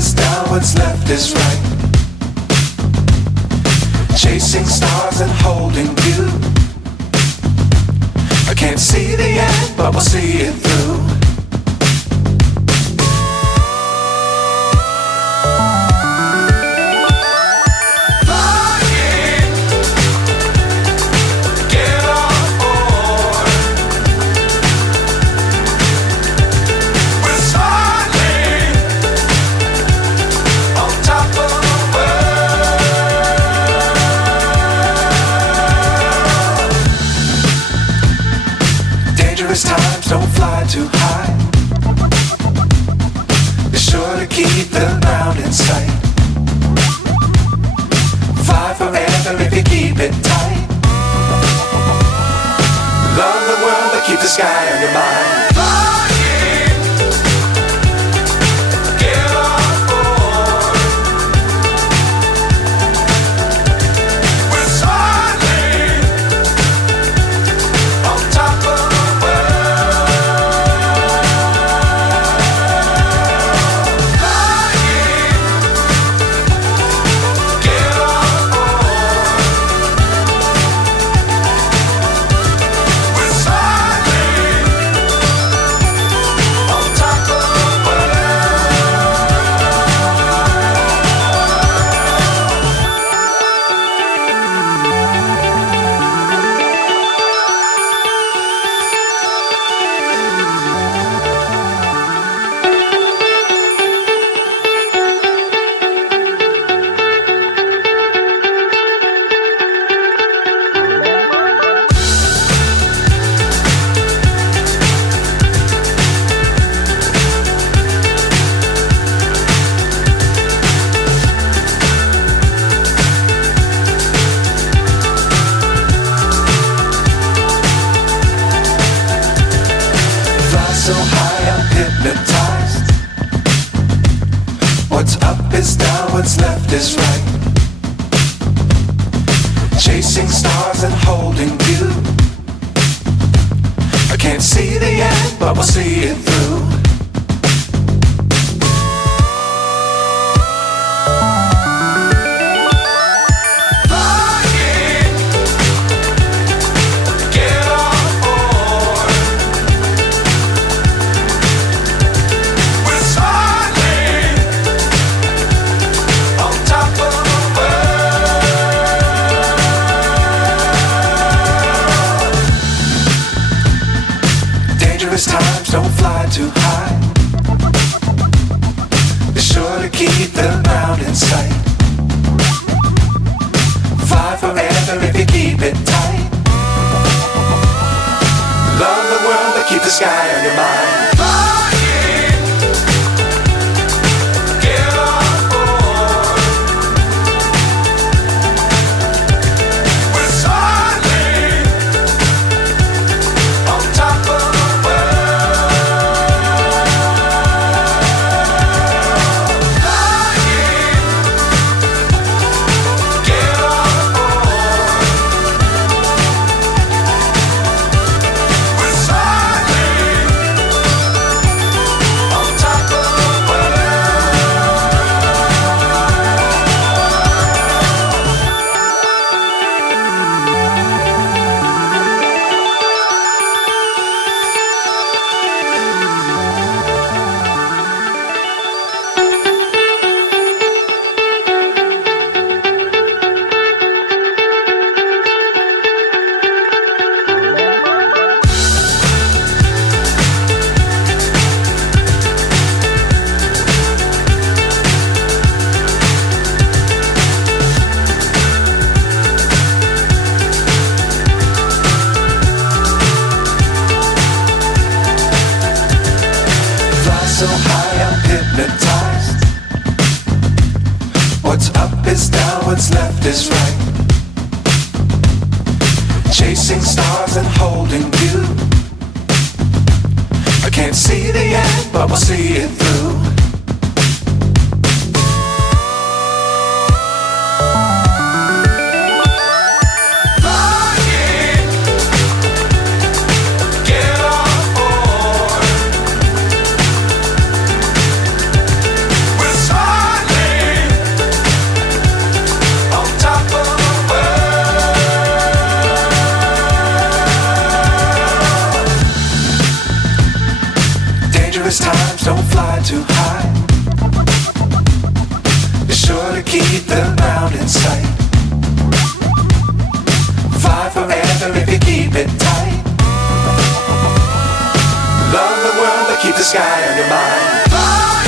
is down, what's left is right. Chasing stars and holding you. I can't see the end, but we'll see it through. Times don't fly too high. Be sure to keep the ground in sight. Fly forever if you keep it tight. Love the world but keep the sky on your mind. So high I'm hypnotized. What's up is down, what's left is right. Chasing stars and holding you. I can't see the end, but we'll see it through. Times don't fly too high. Be sure to keep the ground in sight. Fly forever if you keep it tight. Love the world but keep the sky on your mind. So high I'm hypnotized. What's up is down, what's left is right. Chasing stars and holding you. I can't see the end, but we'll see it through. We're dangerous times, don't fly too high. Be sure to keep the ground in sight. Fly forever if you keep it tight. Love the world, but keep the sky on your mind.